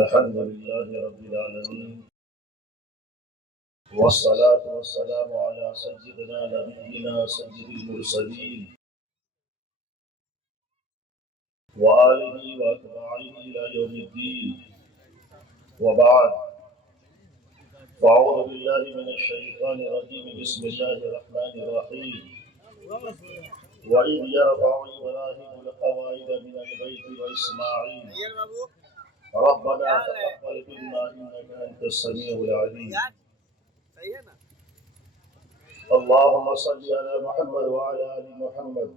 الحمد لله رب العالمين والصلاة والسلام على سيدنا نبينا سيد المرسلين وآله وأتباعه إلى يوم الدين وبعد فأعوذ بالله من الشيطان الرجيم بسم الله الرحمن الرحيم وإذ يرفع إبراهيم القواعد من البيت وإسماعيل ربنا تقبل منا إنك أنت السميع العليم اللهم صل على محمد وعلى آل محمد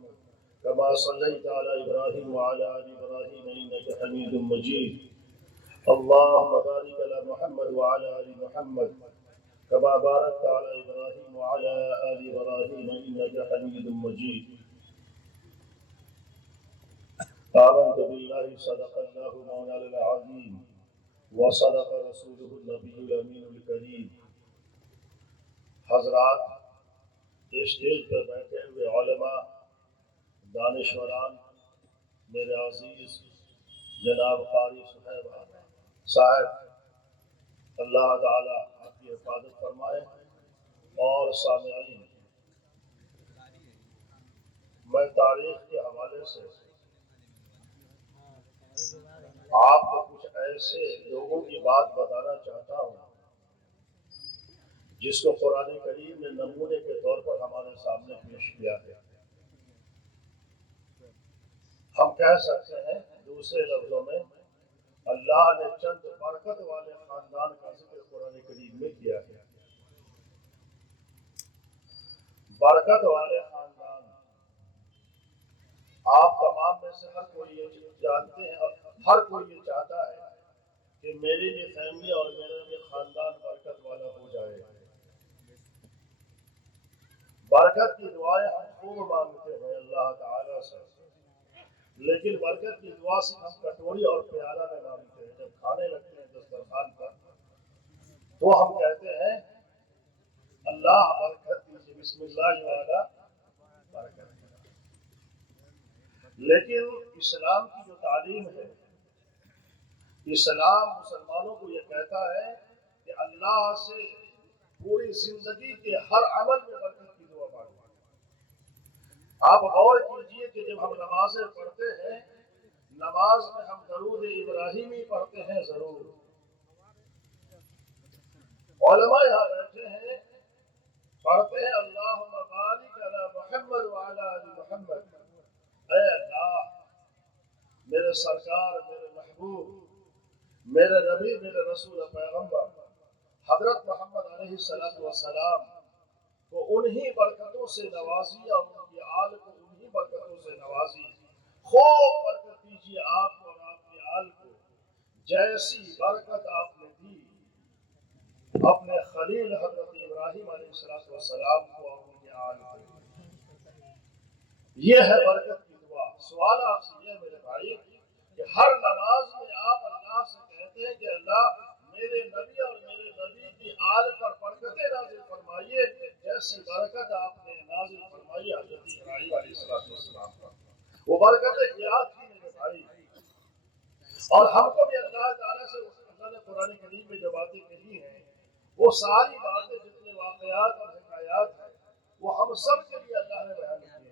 كما صليت على إبراهيم وعلى آل إبراهيم إنك حميد مجيد اللهم بارك على محمد وعلى آل محمد كما باركت على إبراهيم وعلى آل إبراهيم إنك حميد مجيد آمنت بالله صدق الله مولانا العظيم وصدق رسوله النبي الأمين الكريم حضرات اسٹیج پر بیٹھے ہوئے علماء دانشوران میرے عزیز جناب قاری صاحب اللہ تعالی آپ کی حفاظت فرمائے اور سامعین میں تاریخ کے حوالے سے آپ کو کچھ ایسے لوگوں کی بات بتانا چاہتا ہوں جس کو قرآن کریم نے نمونے کے طور پر ہمارے سامنے پیش کیا ہے۔ ہم کہہ سکتے ہیں دوسرے لفظوں میں اللہ نے چند برکت والے خاندان کا ذکر قرآن کریم میں کیا ہے۔ برکت والے خاندان آپ تمام میں سے ہر کوئی یہ جانتے ہیں اور ہر کوئی یہ چاہتا ہے کہ میری بھی فیملی اور میرا بھی خاندان برکت والا ہو جائے۔ برکت کی دعائیں ہم خوب مانگتے ہیں اللہ تعالیٰ سے، لیکن برکت کی دعا سے ہم کٹوری اور پیالہ میں مانگتے ہیں۔ جب کھانے لگتے ہیں دسترخوان پر تو ہم کہتے ہیں اللہ برکت دیجیے، بسم اللہ والا برکت۔ لیکن اسلام کی جو تعلیم ہے، اسلام مسلمانوں کو یہ کہتا ہے کہ اللہ سے پوری زندگی کے ہر عمل میں برکت کی دعا مانگو۔ آپ غور کیجئے کہ جب ہم نمازیں پڑھتے ہیں، نماز میں ہم درود ابراہیمی پڑھتے ہیں ضرور۔ علماء یہاں بیٹھے ہیں، پڑھتے ہیں اللہم بارک علی محمد وعلی آل محمد۔ اے اللہ میرے سرکار، میرے محبوب، میرے نبی، میرے رسول پیغمبر حضرت محمد علیہ السلام کو انہی برکتوں سے نوازی اور ان کی آل کو انہی برکتوں سے نوازی۔ خوب برکت دیجیے آپ کو اور آپ کی آل کو، جیسی برکت آپ نے دی اپنے خلیل حضرت ابراہیم علیہ السلام کو اور ان کی آل کو۔ یہ ہے برکت کی دعا۔ سوال آپ سے یہ میرے بھائی کہ ہر نماز میں آپ اللہ سے کہتے ہیں کہ اللہ میرے نبی اور میرے نبی کی آل پر برکتیں نازل فرمائیے جیسی برکت آپ نے نازل فرمائی حضرت ابراہیم علیہ السلام پر۔ وہ برکتیں کیا تھی میرے بھائی؟ اور ہم کو بھی اللہ تعالیٰ سے اللہ نے قرآن کریم میں جو باتیں کہی ہیں وہ ساری باتیں جتنے واقعات اور حکایات ہیں وہ ہم سب کے لیے اللہ نے بیان کیے ہیں۔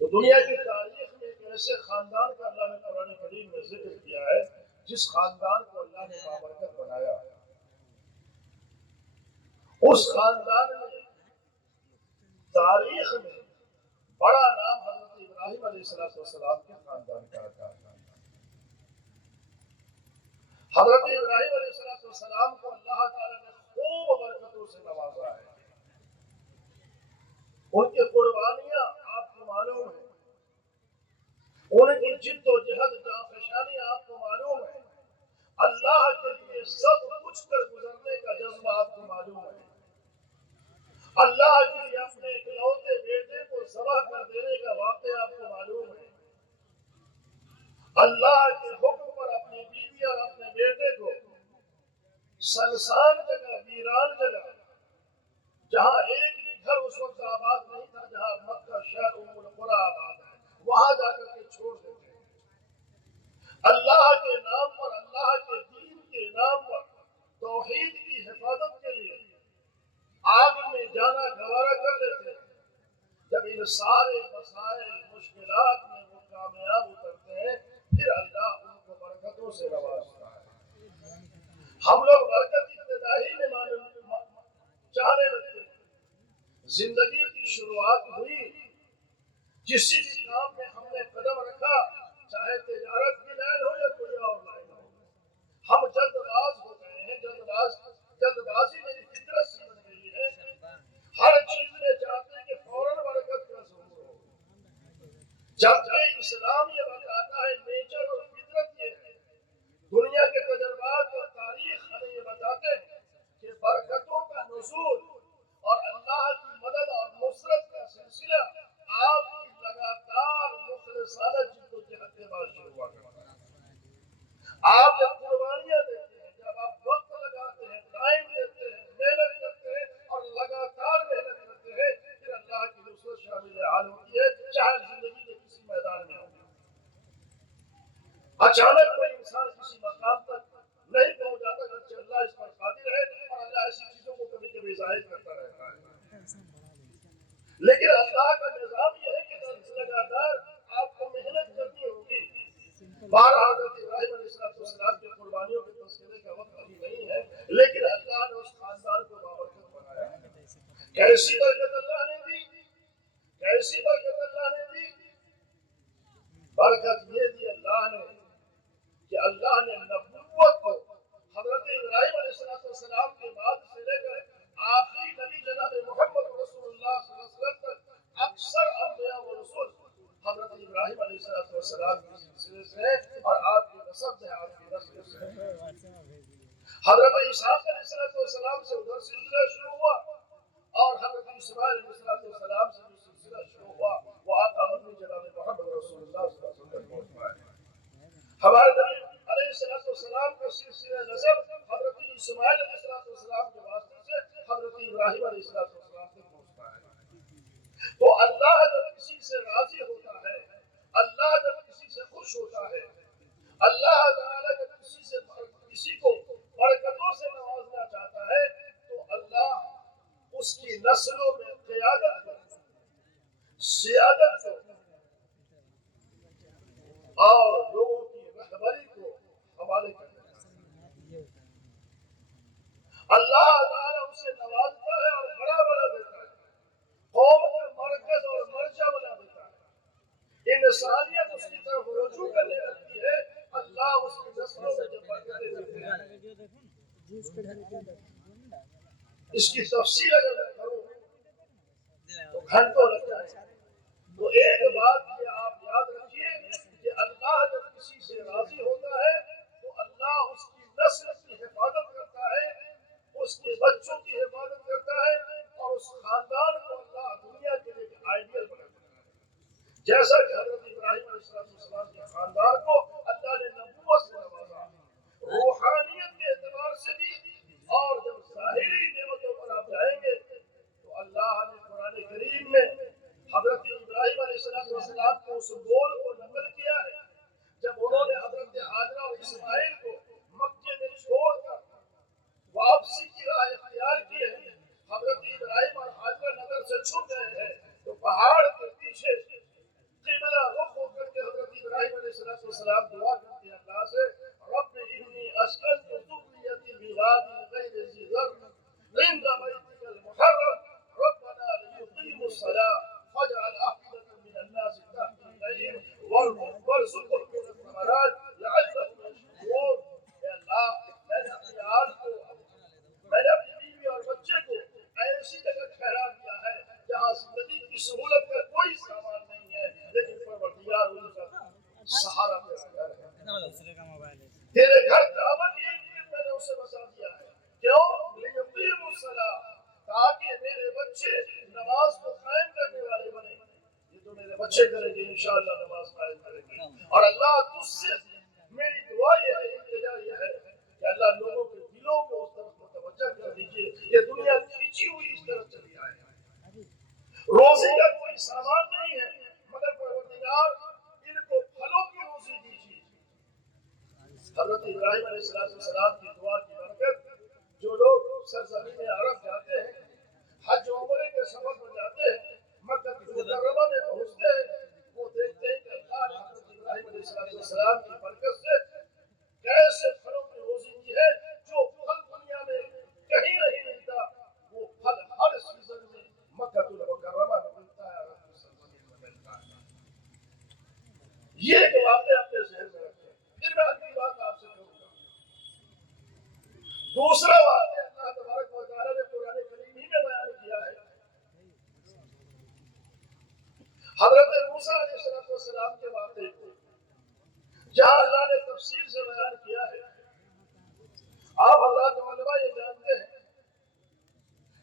تو دنیا کی تاریخ میں ایک ایسے خاندان کا اللہ نے قرآن کریم میں ذکر کیا ہے جس خاندان کو اللہ نے بابرکت بنایا۔ اس خاندان میں تاریخ میں بڑا نام حضرت ابراہیم علیہ السلام کے خاندان کا آتا ہے۔ حضرت ابراہیم علیہ السلام کو اللہ تعالیٰ نے خوب برکتوں سے نوازا ہے۔ ان کی قربانیاں آپ کو معلوم ہیں، ان کی جد و جہد جانفشانی آپ کو معلوم ہے، اللہ کے لیے سب کچھ کر گزرنے کا جذبہ آپ کو معلوم ہے، اللہ کے لیے اپنے اکلوتے بیٹے کو ذبح کر دینے کا واقعہ آپ کو معلوم ہے، اللہ کے حکم پر اپنی بیوی اور اپنے بیٹے کو سنسان جگہ، ویران جگہ، جہاں ایک بھی گھر اس وقت آباد نہیں تھا، جہاں مکہ شہر ام القریٰ آباد ہے، وہاں جا کر کے چھوڑ دیتے ہیں۔ اللہ کے نام پر ان سارے مسائل مشکلات میں وہ کامیاب اترتے ہیں، پھر اللہ ان کو برکتوں سے نوازتا ہے۔ ہم لوگ برکت ابتدائی میں چاہنے لگتے ہیں، زندگی کی شروعات ہوئی، کسی بھی کام میں ہم نے قدم رکھا، چاہے تجارت کی لائن ہو یا کوئی اور لائن ہو، ہم جلد باز ہو گئے ہیں، جلد بازی میری فطرت سی بن گئی ہے، ہر چیز میں چاہتے ہیں کہ فوراً برکت کا ظہور ہو، جبکہ اسلام یہ بتاتا ہے، نیچر اور فطرت یہ ہے، دنیا کے تجربات اور تاریخ ہمیں یہ بتاتے ہیں کہ برکتوں کا نزول اور اللہ کی مدد اور نصرت کا سلسلہ آپ کی لگاتار مخلصانہ جد و جہد کے بعد شروع ہوا کرتا ہے۔ آپ جب قربانیاں دیتے ہیں، جب آپ وقت لگاتے ہیں، ٹائم دیتے ہیں، محنت کرتے ہیں اور لگاتار محنت کرتے ہیں، پھر اللہ کی نصرت شامل حال ہوتی ہے، چاہے زندگی کے کسی میدان میں ہو۔ اچانک کوئی انسان کسی مقام تک نہیں پہنچ جاتا، اگرچہ اللہ اس پر قادر ہے اور اللہ ایسی چیزوں کو کبھی کبھی ظاہر کرتا رہتا ہے، لیکن اللہ کا نظام یہ ہے کہ لگاتار آپ کو محنت کرنی ہوگی۔ بارہ حضرت ابراہیم علیہ السلام کی قربانیوں کے تذکرے کا وقت ابھی نہیں ہے، لیکن اللہ نے اس خاندان کو بابرکت بنایا۔ کیسی برکت اللہ نے دی، کیسی برکت اللہ نے دی؟ برکت یہ دی اللہ نے کہ اللہ نے نبوت کو حضرت ابراہیم علیہ السلام کے بعد سے لے کر آخری نبی جناب محمد رسول اللہ صلی اللہ علیہ وسلم تک اکثر انبیاء و رسول حضرت ابراہیم علیہ السلام کے سلسلے سے اور آپ کی نسب سے، آپ کی نسل سے۔ حضرت اسحاق علیہ السلام سے ادھر سلسلہ شروع ہوا اور حضرت اسماعیل علیہ السلام سے جو سلسلہ شروع ہوا وہ آقا مدنی جناب محمد رسول اللہ صلی اللہ علیہ وسلم تک پہنچ پائے۔ ہمارے نبی علیہ السلام کا سلسلہ نسب حضرت اسماعیل علیہ السلام کے واسطے سے حضرت ابراہیم علیہ السلام تک پہنچتا ہے۔ تو اللہ جب کسی سے راضی ہوتا ہے، اللہ جب کسی سے خوش ہوتا ہے، اللہ تعالیٰ جب کسی کو برکتوں سے نوازنا چاہتا ہے، تو اللہ اس کی نسلوں میں قیادت کو، سیادت کو اور لوگوں کی رہبری کو حوالے کر دیتا ہے۔ اللہ تعالیٰ اسے نوازتا ہے اور بڑا بنا دیتا ہے، قوم کا مرکز اور مرجع بنا دیتا ہے، انسانیت اس کی طرف رجوع کرنے لگتی ہے، اللہ اس کی نسلوں میں جب برکتیں دیتے ہیں۔ اس کی تفصیل اگر میں کروں تو گھنٹوں لگ جائیں، تو ایک بات یہ آپ یاد رکھیے کہ اللہ جب کسی سے راضی ہوتا ہے تو اللہ اس کی نسل کی حفاظت کرتا ہے، اس کے بچوں کی حفاظت کرتا ہے اور اس خاندان کو اللہ دنیا کے لیے آئیڈیل بنا دیتا ہے۔ جیسا کہ حضرت ابراہیم علیہ السلام کے خاندان کو اللہ نے نبوت سے نوازا، روحانیت کے اعتبار سے بھی، اور جب ظاہری نعمتوں پر آپ جائیں گے تو اللہ نے قرآن کریم میں حضرت ابراہیم علیہ السلام کے اس بول کو نقل کیا ہے جب انہوں نے حضرت حاجرہ اور اسماعیل کو مکے میں چھوڑ کر واپسی کی راہ اختیار کی ہے۔ حضرت ابراہیم اور حاجرہ نظر سے چھپ گئے ہیں تو پہاڑ کے پیچھے قبلہ رخ ہو کر کے حضرت ابراہیم علیہ السلام دعا کرتے ہیں اللہ سے، رب انی اسکنت ذریتی بواد غیر ذی زرع عند بیتک المحرم ربنا لیقیموا الصلاة فاجعل أفئدة من الناس تهوی إلیہم وارزقهم من الثمرات لعلهم یشکرون۔ اے اللہ، میں نے اپنے آل کو، میں نے اپنی بیوی اور بچے کو ایسی جگہ ٹھہرا دیا ہے جہاں زندگی کی سہولت کا کوئی سامان نہیں ہے، لیکن پروردگار ان کا سہارا میرا گھر ہے، تیرے گھر کعبہ کی میں نے اسے بسا دیا ہے۔ کیوں؟ لیقیموا الصلاۃ، تاکہ میرے بچے نماز کو قائم کرنے والے بنے۔ یہ تو میرے بچے کریں گے انشاءاللہ، نماز قائم کریں گے۔ اور اللہ تجھ سے میری دعا یہ ہے، التجا یہ ہے کہ اللہ لوگوں کے دلوں کو اس طرف متوجہ کر دیجیے، یہ دنیا کھینچی ہوئی اس طرف چلی آئے، روزی کا کوئی سامان نہیں ہے، مگر پروردگار ان کو پھلوں کی روزی دیجیے۔ حضرت ابراہیم علیہ السلام کی دعا کی برکت، جو لوگ سرزمین عرب جاتے ہیں، حج و عمرے کے سفر پر جاتے ہیں، مکہ مکرمہ میں پہنچتے ہیں، وہ دیکھتے ہیں کہ اللہ نے حضرت ابراہیم علیہ السلام کی برکت سے کیسے پھلوں کی روزی دی ہے، جو پھل دنیا میں کہیں نہیں ملتا، وہ پھل ہر سیزن میں مکہ المکرمہ میں ملتا ہے، عرب کی سرزمین میں ملتا ہے۔ یہ ایک واقعہ اپنے ذہن میں رکھیں۔ پھر میں اگلی بات آپ سے کروں گا۔ دوسرا واقعہ اللہ تبارک و تعالیٰ نے قرآن کریم ہی میں بیان کیا ہے۔ حضرت موسیٰ علیہ السلام کے واقعے کو جہاں اللہ نے تفصیل سے بیان کیا ہے۔ آپ حضرات علماء یہ جانتے ہیں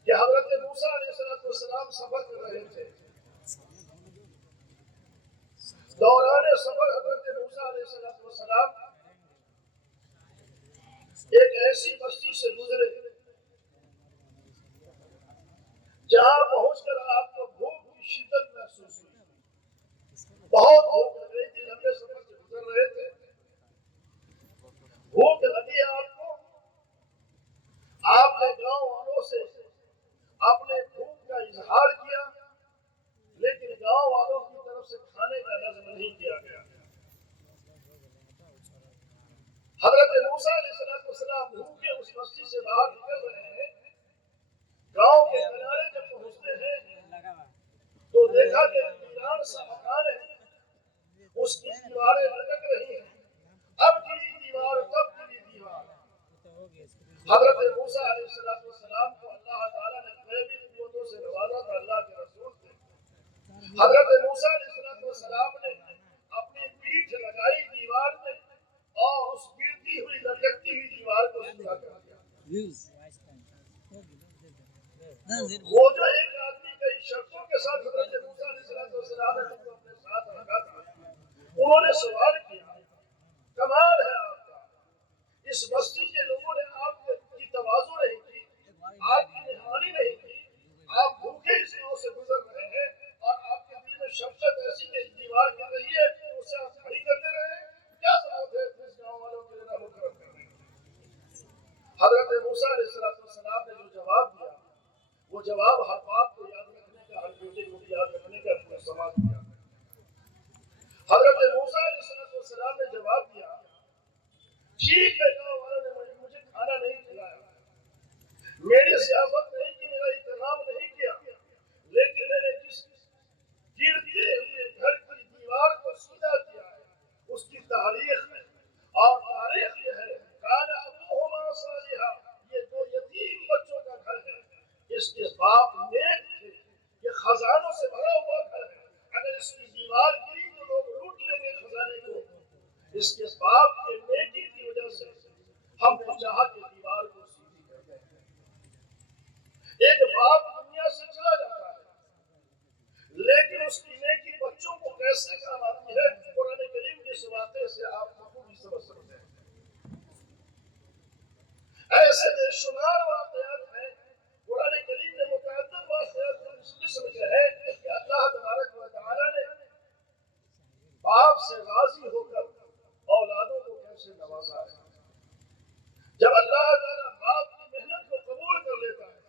کہ حضرت موسیٰ علیہ السلام سفر کر رہے تھے۔ دوران سفر حضرت موسیٰ علیہ السلام ایک ایسی بستی سے گزرے جہاں پہنچ کر آپ کو بھوک کی شدت محسوس ہوئی۔ بہت بھوک لگ رہی تھی، لمبے سفر سے گزر رہے تھے، بھوک لگی آپ کو۔ آپ نے گاؤں والوں سے اپنے بھوک کا اظہار کیا، لیکن گاؤں والوں کی طرف سے کھانے کا نظم نہیں کیا گیا۔ حضرت موسیٰ علیہ السلام بھوکے اس بستی سے باہر نکل رہے ہیں۔ گاؤں کے کنارے جب پہنچتے ہیں تو دیکھا کہ ویران سا مکان ہے، اس کی دیواریں لٹک رہی ہیں، اب گری دیوار تب گری دیوار۔ حضرت موسیٰ علیہ السلام کو اللہ تعالیٰ نے غیبی قوتوں سے نوازا تھا، اللہ کے رسول تھے۔ حضرت موسیٰ علیہ السلام نے اپنی پیٹھ لگائی دیوار میں اور اس گرتی ہوئی لٹکتی ہوئی دیوار کو سیدھا کر دیا۔ وہ جو ایک آدمی کئی شرطوں کے ساتھ حضرت موسیٰ علیہ السلام نے اپنے ساتھ رکھا تھا، انہوں نے سوال کیا، کمال ہے آپ کا، اس بستی کے لوگوں نے آپ کی تواضع نہیں کی، آپ کی مہمانی نہیں کی، آپ بھوکے اس گاؤں سے گزر رہے ہیں اور آپ کے دل میں شفقت ایسی کہ دیوار گر رہی ہے تو اسے آپ کھڑی کرتے رہے، کیا ضرورت ہے اس گاؤں والوں کے لیے رحم و کرم کرنے کی؟ حضرت موسیٰ علیہ السلام نے جو جواب دیا، وہ جواب ہر باپ کو یاد رکھنے کا، ہر بیٹے کو یاد رکھنے کا، پورے سماج کو یاد رکھنے کا۔ حضرت موسیٰ علیہ السلام نے جواب دیا، ٹھیک ہے گاؤں والوں نے مجھے کھانا نہیں کھلایا، میری ضیافت نہیں کی، میرا احترام نہیں کیا، لیکن میں نے جس گرتے ہوئے گھر کی دیوار کو سیدھا کیا ہے اس کی تاریخ ہے، اور تاریخ یہ ہے، کان ابوہما صالحا، یہ دو یتیم بچوں کا گھر ہے، اس کے باپ نیک تھے، یہ خزانوں سے بھرا ہوا گھر ہے، اگر اس کی دیوار گری تو لوگ لوٹ لیں گے خزانے کو، اس کے باپ کے نیکی کی وجہ سے ہم نے چاہا کہ دیوار کو سیدھی کر دیں۔ ایک باپ دنیا سے چلا جاتا ہے لیکن اس کی نیکی بچوں کو کیسے کام آتی ہے، قرآن کریم کے اس واقعے سے آپ بخوبی سمجھ سکتے ہیں۔ ایسے بے شمار واقعات ہیں، قرآن کریم نے متعدد واقعات کو اس قسم کے ہے کہ اللہ تبارک و تعالیٰ نے باپ سے راضی ہو کر اولادوں کو کیسے نوازا ہے۔ جب اللہ تعالیٰ باپ کی محنت کو قبول کر لیتا ہے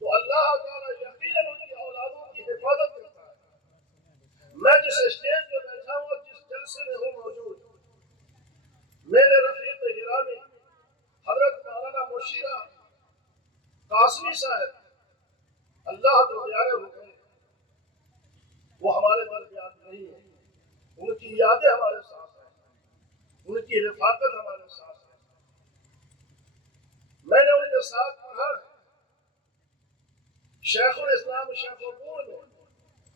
تو اللہ تعالیٰ یقیناً ان کی اولادوں کی حفاظت کرتا ہے۔ میں جس اسٹیج پہ بیٹھا ہوں، جس جلسے میں ہوں موجود، میرے رفیق گرامی حضرت مولانا مشیرہ قاسمی صاحب اللہ تو پیارے ہو گئے، وہ ہمارے درمیان نہیں ہے، ان کی یادیں ہمارے ساتھ ہیں، ان کی رفاقت ہمارے ساتھ ہے۔ میں نے ان کے ساتھ پڑھا ہے شیخ الاسلام شیخ الپور میں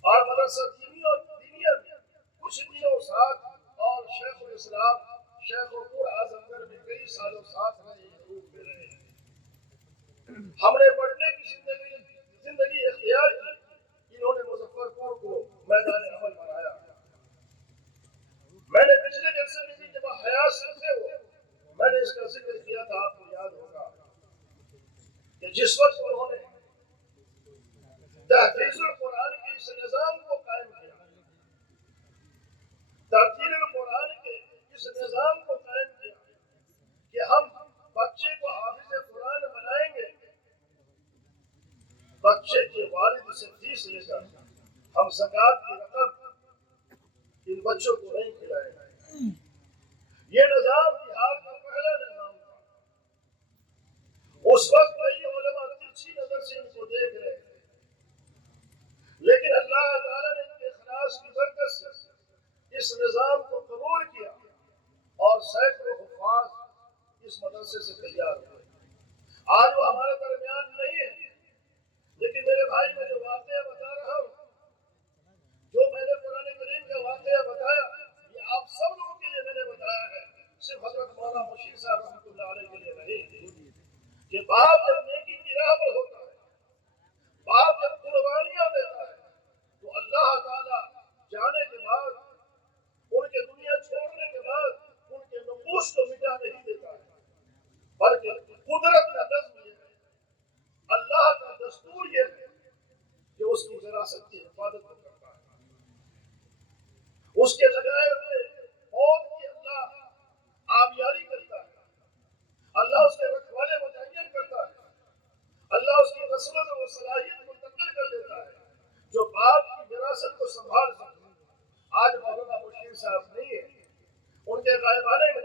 اور مدرسہ دینیہ میں کچھ دنوں ساتھ، اور شیخ الاسلام شیخ الپور اعظم گڑھ میں کئی سالوں ساتھ رہے، روپ میں رہے۔ ہم نے پڑھنے کی زندگی اختیار کی، انہوں نے مظفر پور کو میدان عمل بنایا۔ میں نے پچھلے جلسے میں بھی جب حیات سے تھے وہ، میں نے اس کا ذکر کیا تھا، آپ کو یاد ہوگا کہ جس وقت انہوں نے تحفیظ القرآن کے اس نظام کو قائم کیا، ترتیل القرآن کے اس نظام کو قائم کیا کہ ہم بچے کو حافظ قرآن بنائیں گے، بچے کے والد سے فیس لے کر ہم زکات کی رقم ان بچوں کو نہیں کھلائیں گے. یہ نظام بہار کا پہلا نظام تھا. اس وقت کئی علماء ترچھی نظر سے ان کو دیکھ رہے تھے، لیکن اللہ تعالیٰ نے ان کے اخلاص کی برکت سے اس نظام کو قبول کیا اور سینکڑوں حفاظ اس مدرسے سے تیار ہوئے. آج وہ ہمارے درمیان نہیں ہے، لیکن میرے بھائی میں جو واقعہ بتا رہا ہوں، جو میں نے قرآن کریم کا واقعہ بتایا، یہ آپ سب لوگوں کے لیے میں نے بتایا ہے، صرف حضرت مولانا مشیر صاحب رحمۃ اللہ علیہ کے لیے نہیں. کہ باپ جب نیکی کی راہ پر ہوتا ہے، باپ جب قربانیاں دیتا ہے، تو اللہ تعالیٰ جانے کے بعد، ان کے دنیا چھوڑنے کے بعد ان کے نقوش کو مٹا نہیں دیتا ہے، بلکہ قدرت کا نظم یہ ہے، اللہ کا دستور یہ ہے کہ اس کی وراثت کی حفاظت کرتا ہے. اس کے لگائے ہوئے پود کی اللہ آبیاری کرتا ہے، اللہ اس کے رکھوالے متعین کرتا ہے، اللہ اس کی نسلوں میں وہ صلاحیت منتقل کر دیتا ہے جو باپ کی وراثت کو سنبھال سکتے. آج مولانا مشیر صاحب نہیں ہے، ان کے غائبانے میں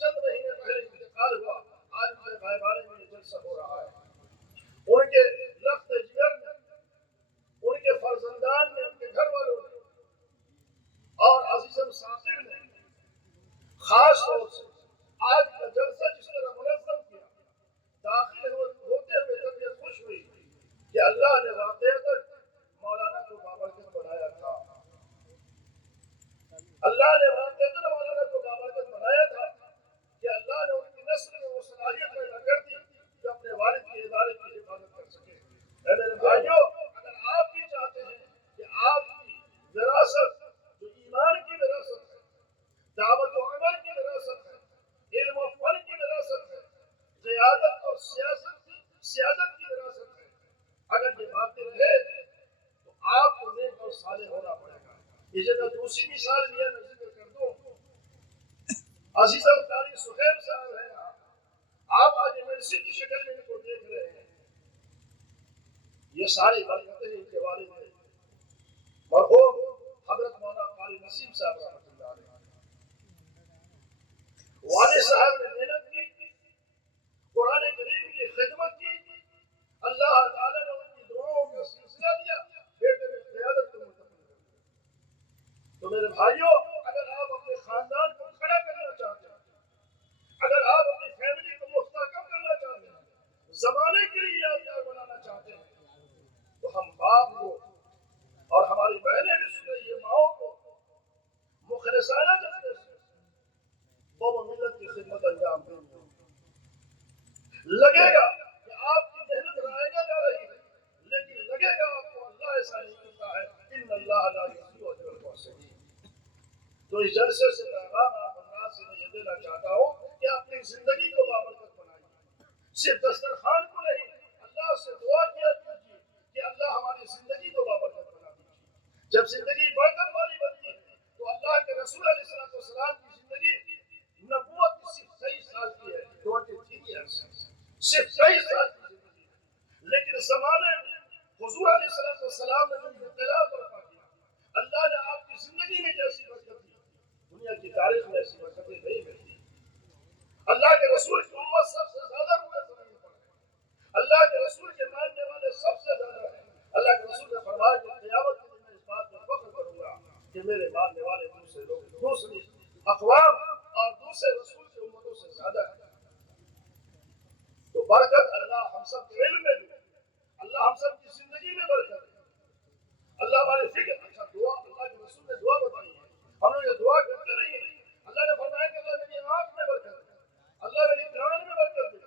چند مہینے پہلے انتقال ہوا، آج ان کے غائبانے میں یہ جلسہ ہو رہا ہے. ان کے رخت جگر میں، ان کے فرزندان میں، ان کے گھر والوں نے اور عزیزم ساتر نے خاص طور سے آج کا جلسہ جس طرح منظم کیا، داخل ہوتے ہوئے طبیعت خوش ہوئی کہ اللہ نے واقعتاً مولانا کو بابرکت بنایا تھا. اللہ نے واقعتاً مولانا کو بابرکت بنایا تھا کہ اللہ نے ان کی نسل میں وہ صلاحیت پیدا کر دی جو اپنے والد کے ادارے کی حفاظت کر سکے. میرے بھائیوں، اگر آپ بھی چاہتے ہیں کہ آپ کی وراثت جو ایمان کی وراثت ہے، دعوت و عمل کی وراثت ہے، علم و فن کی وراثت ہے، قیادت اور سیادت کی وراثت ہے، اگر یہ باتیں رہے تو آپ کو نیک اور صالح ہونا پڑے گا. یہ جگہ دوسری مثال بھی ہے، میں ذکر کر دوں. عزیزم قاری سہیب صاحب ہیں، آپ آج ایمرجنسی کی شکل میں ان کو دیکھ رہے ہیں. یہ ساری برکتیں ان کے والد تھے، مرحوم حضرت مولانا قاری نسیم صاحب رحمۃ اللہ علیہ. والد صاحب نے محنت کی، قرآن کریم کی خدمت کی، اللہ تعالیٰ نے ان کی دعاؤں کا سلسلہ دیا، بیٹے میں قیادت کو منتقل کر دیا. تو میرے بھائیوں، اگر آپ اپنے خاندان کو کھڑا کرنا چاہتے ہیں، اگر آپ اپنی فیملی کو مستحکم کرنا چاہتے ہیں، زمانے کے لیے یادگار بنانا چاہتے ہیں، تو ہم باپ کو اور ہماری بہنیں بھی سن رہی ہے، ماؤں کو مخلصانہ جذبے سے قوم و ملت کی خدمت انجام دیں. لگے گا کہ آپ کی محنت رائگاں جا رہی ہے، لیکن لگے گا آپ کو اللہ ایسا نہیں کرتا ہے، ان اللہ لا یضیع اجر المحسنین. تو اس جلسے سے پیغام آپ حضرات سے میں یہ دینا چاہتا ہوں کہ اپنی زندگی کو بابرکت بنائیے. صرف دسترخوان کو نہیں، اللہ سے دعا کیا کیجیے کہ اللہ ہماری زندگی کو بابرکت بنا دیجیے. جب زندگی برکت والی بنتی ہے تو اللہ کے رسول علیہ السلام کی زندگی نبوت کی صرف 23 سال کی ہے، 23 ایئرس، صرف 23 سال کی زندگی ہے. لیکن زمانے میں حضور علیہ السلام نے جو انقلاب برپا کیا، اللہ نے آپ کی زندگی میں جیسی برکت دی، دنیا کی تاریخ میں ایسی برکتیں نہیں ملتی. اللہ کے رسول کی امت سب سے زیادہ روئے زمین پر ہے، اللہ کے رسول کے ماننے والے سب سے زیادہ ہیں. اللہ کے رسول نے فرمایا کہ قیامت کے دن میں اس بات پر فخر کروں گا کہ میرے ماننے والے دوسرے لوگ، دوسری اقوام اور دوسرے رسول کی امتوں سے زیادہ ہے. تو برکت اللہ ہم سب کے علم میں دے، اللہ ہم سب کی زندگی میں برکت دے، اللہ ہماری فکر. اچھا دعا، اللہ کے رسول نے دعا بتائی ہے، ہم لوگ یہ دعا کرتے نہیں ہیں. اللہ نے فرمایا کہ اللہ میری آنکھ میں برکت دے، اللہ میری کان میں برکت دے،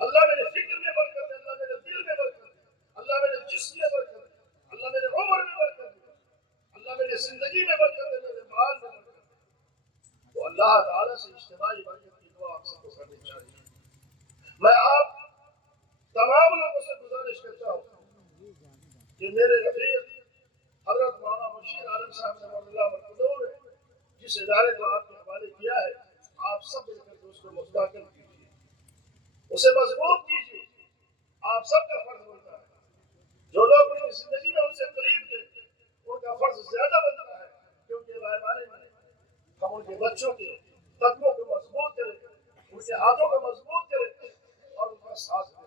اللہ میرے فکر میں برکت دے، اللہ میرے دل میں برکت دے، اللہ میرے جسم میں برکت دے، اللہ میرے عمر میں برکت دے، اللہ میری زندگی میں برکت دے، میرے مال میں برکت دے. تو اللہ تعالیٰ سے اجتماعی برکت کی دعا آپ سب کو کرنی چاہیے. میں آپ تمام لوگوں سے گزارش کرتا ہوں کہ میرے رفیق حضرت مولانا مشیر عالم صاحب رحمۃ اللہ مرکزور نے جس ادارے کو آپ کے حوالے کیا ہے، آپ سب مل کر اس کو مستحکم کیجیے، اسے مضبوط کیجیے. آپ سب کا فرض بنتا ہے، جو لوگ ان کی زندگی میں ان سے قریب تھے بچوں کے قدموں کو مضبوط کرے، ان کے ہاتھوں کو مضبوط کرے اور ان کا ساتھ دے۔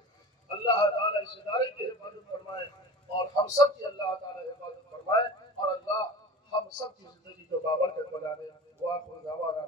اللہ تعالیٰ اس ادارے کی حفاظت فرمائے اور ہم سب کی اللہ تعالیٰ حفاظت فرمائے، اور اللہ ہم سب کی زندگی کو بابرکت بنا دے۔ وآخر دعوانا